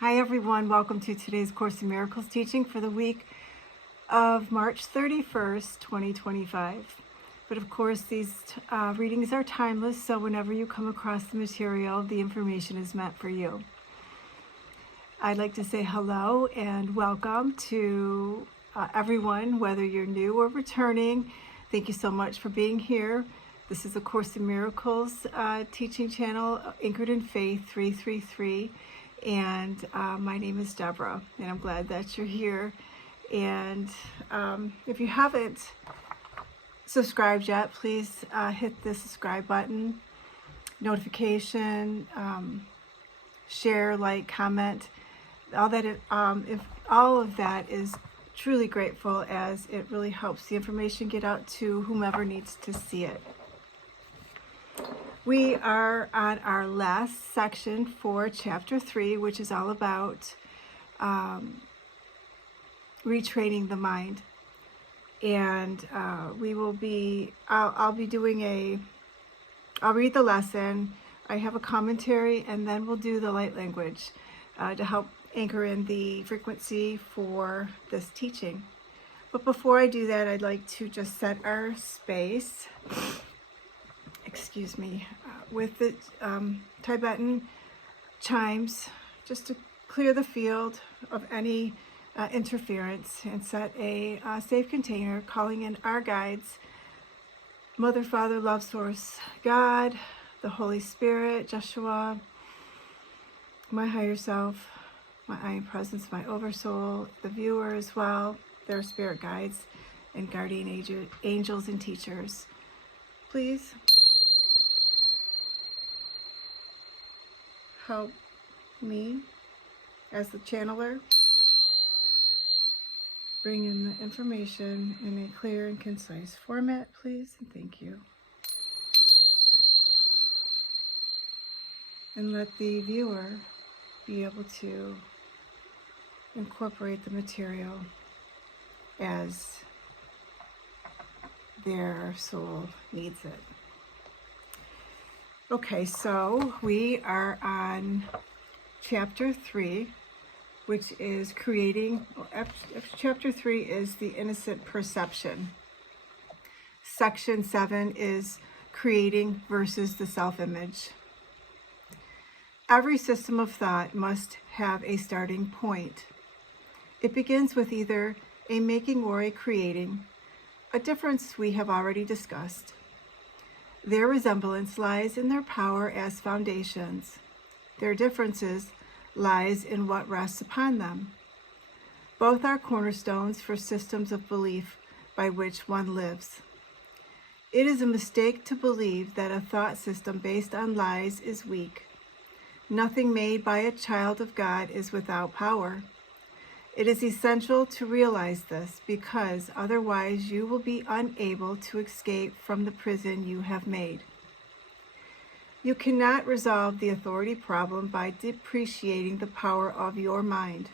Hi everyone, welcome to today's Course in Miracles teaching for the week of March 31st, 2025. But of course, these readings are timeless, so whenever you come across the material, the information is meant for you. I'd like to say hello and welcome to everyone, whether you're new or returning. Thank you so much for being here. This is a Course in Miracles teaching channel, anchored in faith 333. And my name is Deborah, and I'm glad that you're here. And if you haven't subscribed yet, please hit the subscribe button, notification, share, like, comment. If all of that is truly grateful, as it really helps the information get out to whomever needs to see it. We are on our last section for Chapter 3, which is all about retraining the mind. And I'll read the lesson, I have a commentary, and then we'll do the light language to help anchor in the frequency for this teaching. But before I do that, I'd like to just set our space, with the Tibetan chimes, just to clear the field of any interference and set a safe container, calling in our guides, Mother, Father, Love Source, God, the Holy Spirit, Joshua, my higher self, my I Am Presence, my Oversoul, the viewer as well, their spirit guides and guardian angels and teachers. Please help me as the channeler bring in the information in a clear and concise format, please, and thank you. And let the viewer be able to incorporate the material as their soul needs it. Okay, so we are on Chapter 3, which is Chapter 3 is the innocent perception. Section 7 is creating versus the self-image. Every system of thought must have a starting point. It begins with either a making or a creating, a difference we have already discussed. Their resemblance lies in their power as foundations. Their differences lies in what rests upon them. Both are cornerstones for systems of belief by which one lives. It is a mistake to believe that a thought system based on lies is weak. Nothing made by a child of God is without power. It is essential to realize this, because otherwise you will be unable to escape from the prison you have made. You cannot resolve the authority problem by depreciating the power of your mind.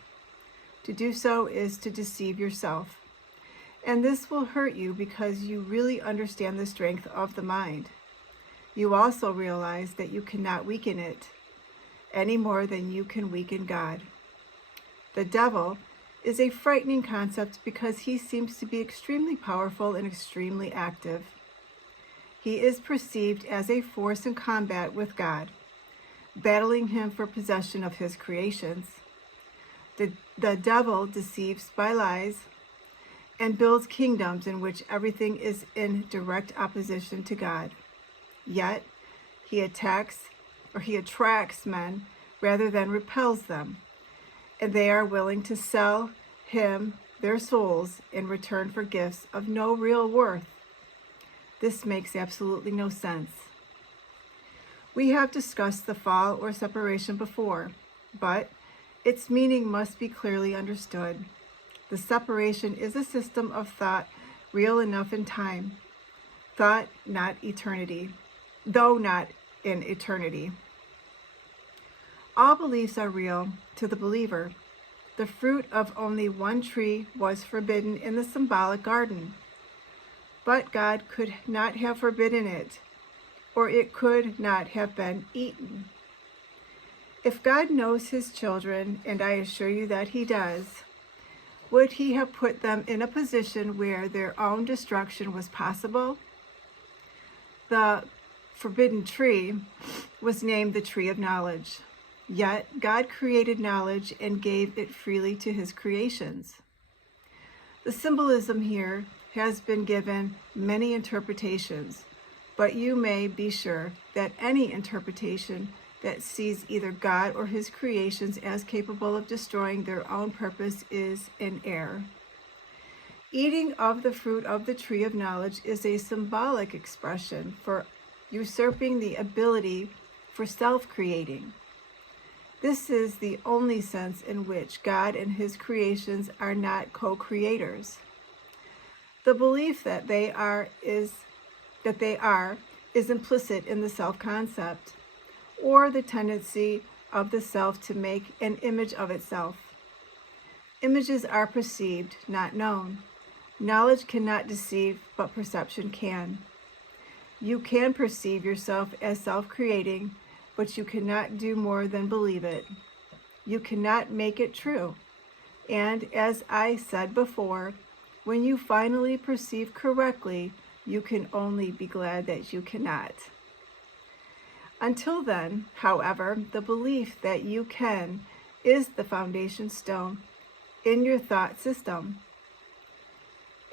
To do so is to deceive yourself. And this will hurt you because you really understand the strength of the mind. You also realize that you cannot weaken it any more than you can weaken God. The devil is a frightening concept because he seems to be extremely powerful and extremely active. He is perceived as a force in combat with God, battling him for possession of his creations. The devil deceives by lies and builds kingdoms in which everything is in direct opposition to God. Yet, he attracts men rather than repels them, and they are willing to sell him their souls in return for gifts of no real worth. This makes absolutely no sense. We have discussed the fall or separation before, but its meaning must be clearly understood. The separation is a system of thought real enough in time, thought not eternity, though not in eternity. All beliefs are real to the believer. The fruit of only one tree was forbidden in the symbolic garden, but God could not have forbidden it, or it could not have been eaten. If God knows his children, and I assure you that he does, would he have put them in a position where their own destruction was possible? The forbidden tree was named the tree of knowledge. Yet God created knowledge and gave it freely to his creations. The symbolism here has been given many interpretations, but you may be sure that any interpretation that sees either God or his creations as capable of destroying their own purpose is in error. Eating of the fruit of the tree of knowledge is a symbolic expression for usurping the ability for self-creating. This is the only sense in which God and his creations are not co-creators. The belief that they are is implicit in the self-concept, or the tendency of the self to make an image of itself. Images are perceived, not known. Knowledge cannot deceive, but perception can. You can perceive yourself as self-creating, but you cannot do more than believe it. You cannot make it true. And as I said before, when you finally perceive correctly, you can only be glad that you cannot. Until then, however, the belief that you can is the foundation stone in your thought system.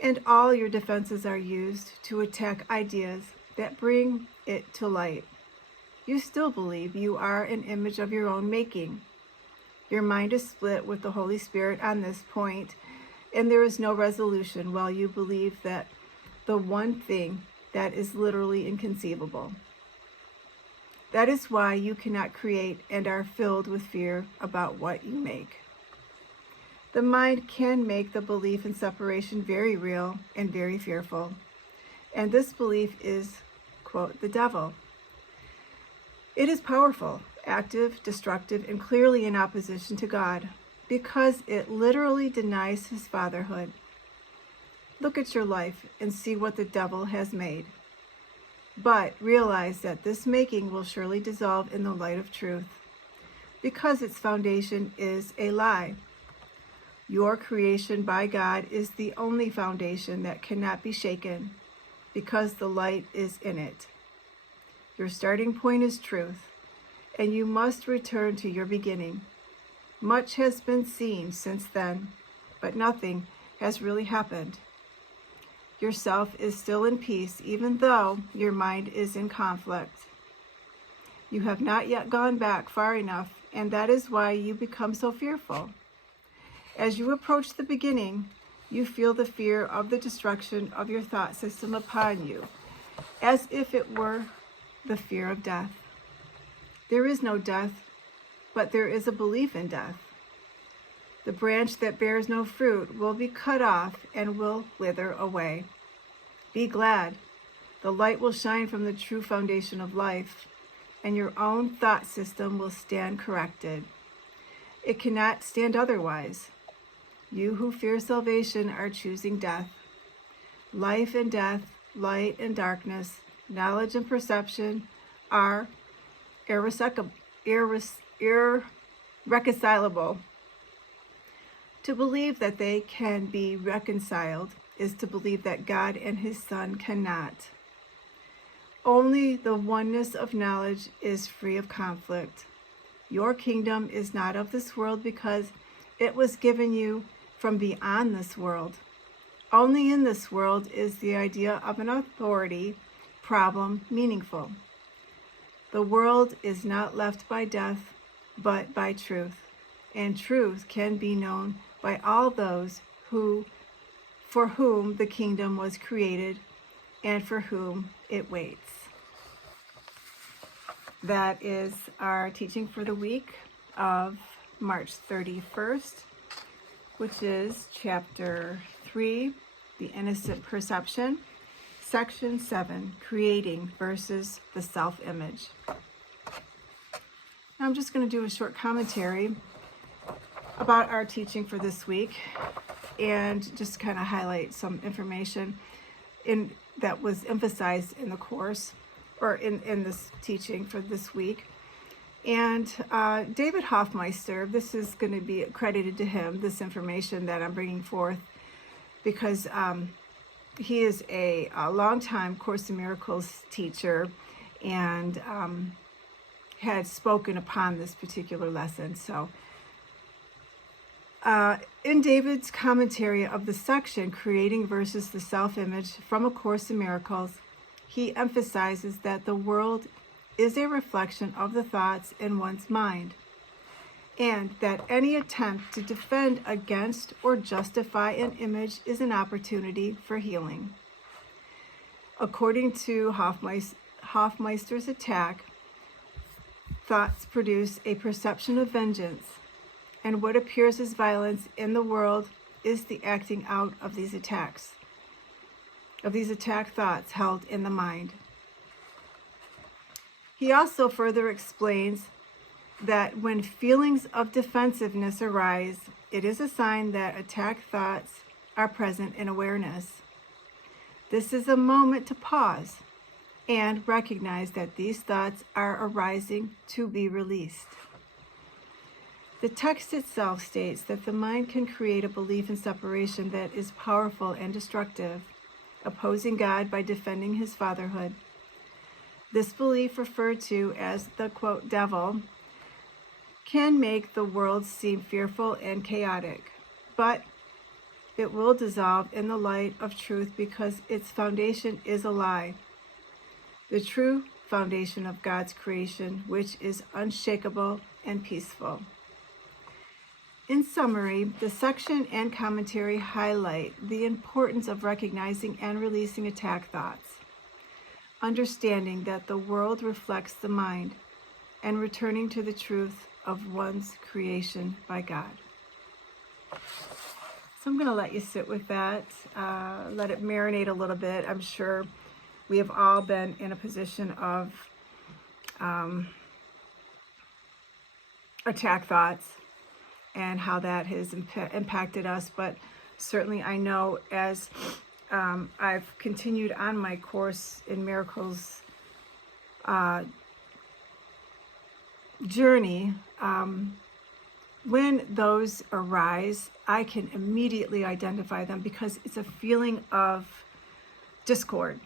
And all your defenses are used to attack ideas that bring it to light. You still believe you are an image of your own making. Your mind is split with the Holy Spirit on this point, and there is no resolution while you believe that the one thing that is literally inconceivable. That is why you cannot create and are filled with fear about what you make. The mind can make the belief in separation very real and very fearful, and this belief is, quote, the devil. It is powerful, active, destructive, and clearly in opposition to God, because it literally denies his fatherhood. Look at your life and see what the devil has made. But realize that this making will surely dissolve in the light of truth, because its foundation is a lie. Your creation by God is the only foundation that cannot be shaken, because the light is in it. Your starting point is truth, and you must return to your beginning. Much has been seen since then, but nothing has really happened. Yourself is still in peace, even though your mind is in conflict. You have not yet gone back far enough, and that is why you become so fearful. As you approach the beginning, you feel the fear of the destruction of your thought system upon you, as if it were the fear of death. There is no death, but there is a belief in death. The branch that bears no fruit will be cut off and will wither away. Be glad. The light will shine from the true foundation of life, and your own thought system will stand corrected. It cannot stand otherwise. You who fear salvation are choosing death. Life and death, light and darkness, knowledge and perception are irreconcilable. To believe that they can be reconciled is to believe that God and his Son cannot. Only the oneness of knowledge is free of conflict. Your kingdom is not of this world because it was given you from beyond this world. Only in this world is the idea of an authority problem meaningful. The world is not left by death, but by truth, and truth can be known by all those for whom the kingdom was created and for whom it waits. That is our teaching for the week of March 31st, which is Chapter 3, The Innocent Perception, Section 7, Creating versus the Self-Image. Now I'm just going to do a short commentary about our teaching for this week and just kind of highlight some information that was emphasized in the course or in this teaching for this week. And David Hoffmeister, this is going to be credited to him, this information that I'm bringing forth, because he is a longtime Course in Miracles teacher and had spoken upon this particular lesson. So in David's commentary of the section, Creating versus the Self-Image from A Course in Miracles, he emphasizes that the world is a reflection of the thoughts in one's mind, and that any attempt to defend against or justify an image is an opportunity for healing. According to Hoffmeister's attack, thoughts produce a perception of vengeance, and what appears as violence in the world is the acting out of these attacks, of these attack thoughts held in the mind. He also further explains that when feelings of defensiveness arise, it is a sign that attack thoughts are present in awareness. This is a moment to pause and recognize that these thoughts are arising to be released. The text itself states that the mind can create a belief in separation that is powerful and destructive, opposing God by defending his fatherhood. This belief, referred to as the, quote, devil, can make the world seem fearful and chaotic, but it will dissolve in the light of truth because its foundation is a lie, the true foundation of God's creation, which is unshakable and peaceful. In summary, the section and commentary highlight the importance of recognizing and releasing attack thoughts, understanding that the world reflects the mind, and returning to the truth of one's creation by God. So I'm going to let you sit with that, let it marinate a little bit. I'm sure we have all been in a position of attack thoughts and how that has impacted us, but certainly I know as I've continued on my Course in Miracles journey, when those arise, I can immediately identify them because it's a feeling of discord.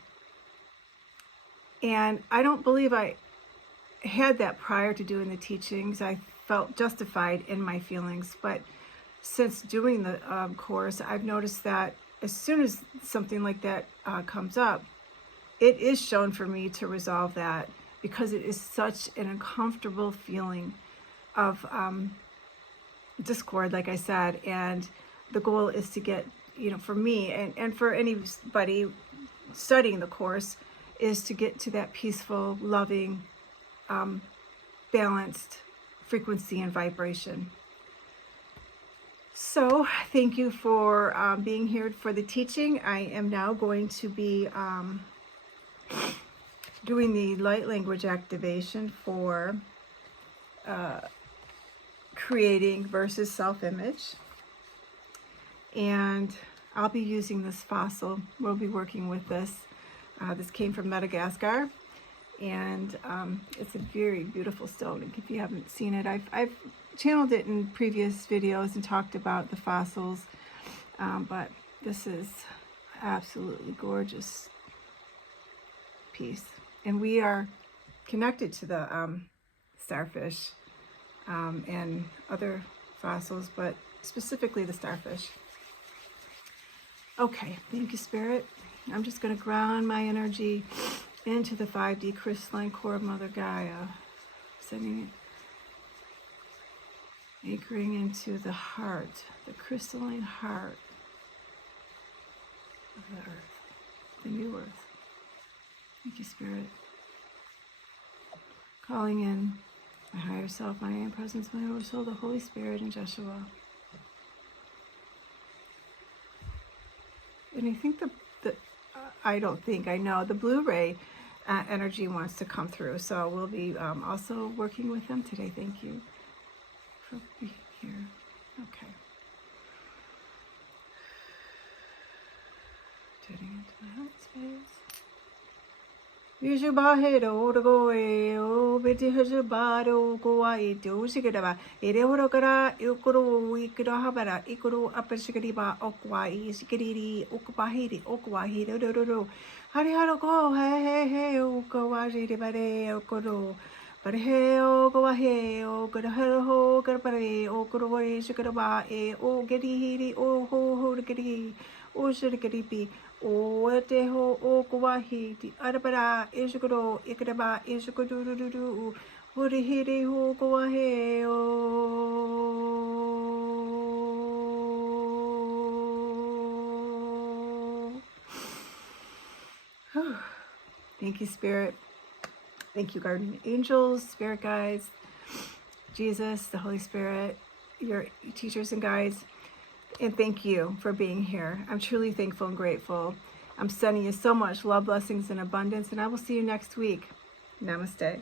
And I don't believe I had that prior to doing the teachings. I felt justified in my feelings, but since doing the course, I've noticed that as soon as something like that comes up, it is shown for me to resolve that, because it is such an uncomfortable feeling of discord, like I said, and the goal is to get, for me and for anybody studying the course, is to get to that peaceful, loving, balanced frequency and vibration. So thank you for being here for the teaching. I am now going to be doing the light language activation for creating versus self-image. And I'll be using this fossil. We'll be working with this. This came from Madagascar. And it's a very beautiful stone. If you haven't seen it, I've channeled it in previous videos and talked about the fossils, but this is absolutely gorgeous piece. And we are connected to the starfish and other fossils, but specifically the starfish. Okay, thank you, Spirit. I'm just going to ground my energy into the 5D crystalline core of Mother Gaia, sending it, anchoring into the heart, the crystalline heart of the earth, the new earth. Thank you, Spirit. Calling in my higher self, my I am presence, my oversoul, the Holy Spirit, and Jeshua. And I think I know the Blu-ray energy wants to come through, so we'll be also working with them today. Thank you for being here. Okay. Turning into my heart space. Yusubahero go o beti husubaro go ai do shigaba. Ere horokara ukuru ikura habara ikuru apeshigariba okwai shikiri ukubahiri okwahi do. Hariharo go he ukawaji bare okoro. But he o go ahe o good ho garbare o kuroi shigaraba o gedi hiri o ho gedi o shigaribi. O te ho o kuwahi ti arabara ishukuro ikaraba ishukuru hurihiri ho kuwahe o. Thank you, Spirit. Thank you, guardian angels, spirit guides, Jesus, the Holy Spirit, your teachers and guides. And thank you for being here. I'm truly thankful and grateful. I'm sending you so much love, blessings, and abundance, and I will see you next week. Namaste.